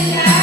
Yeah.